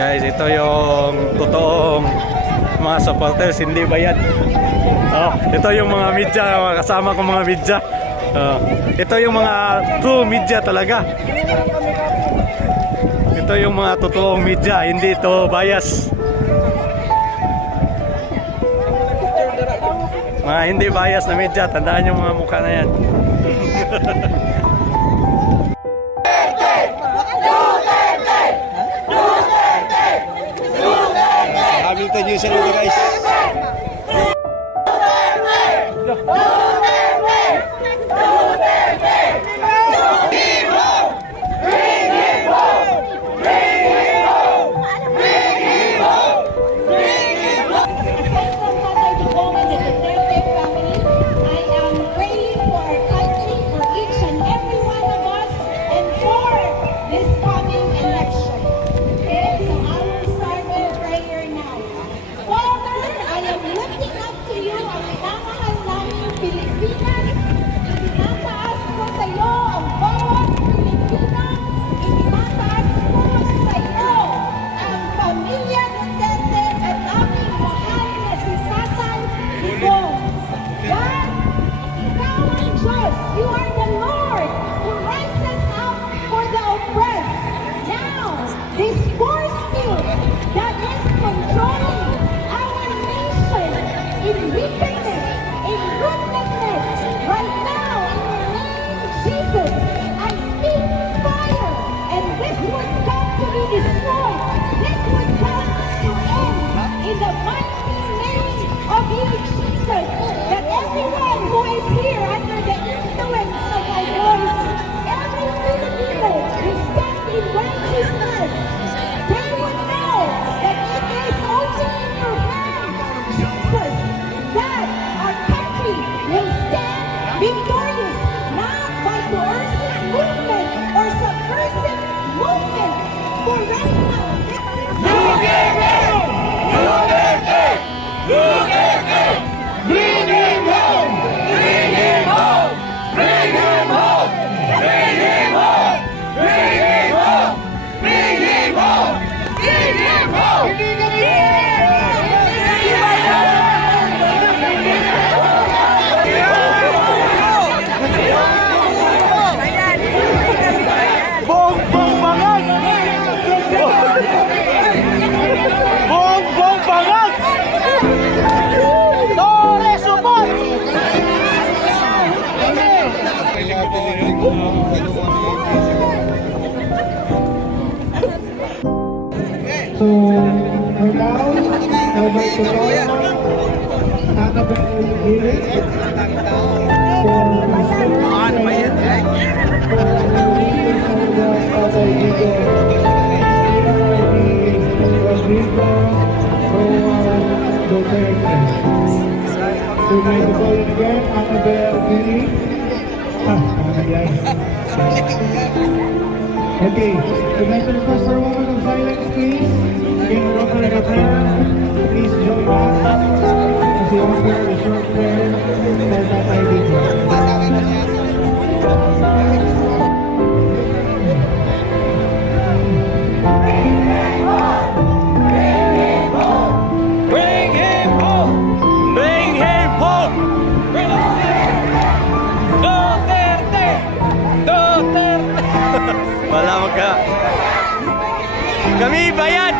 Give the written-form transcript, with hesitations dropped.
Guys, ito yung totoong mga supporters, hindi bayad. Ito yung mga media, mga kasama ko mga media. Ito yung mga true media talaga. Ito yung mga totoong media, hindi ito bias. Mga hindi bias na media, tandaan yung mga mukha na yan. Hamilton news dito guys. So, we're now going to call Annabelle Gillis for Rodrigo Duterte. We're going to call again Annabelle Gillis. Okay, we'd like to request for a moment of silence, please. In the offering a prayer, please join us as we offer a short prayer for Tatay Dito. Wala magka. Kami bayad.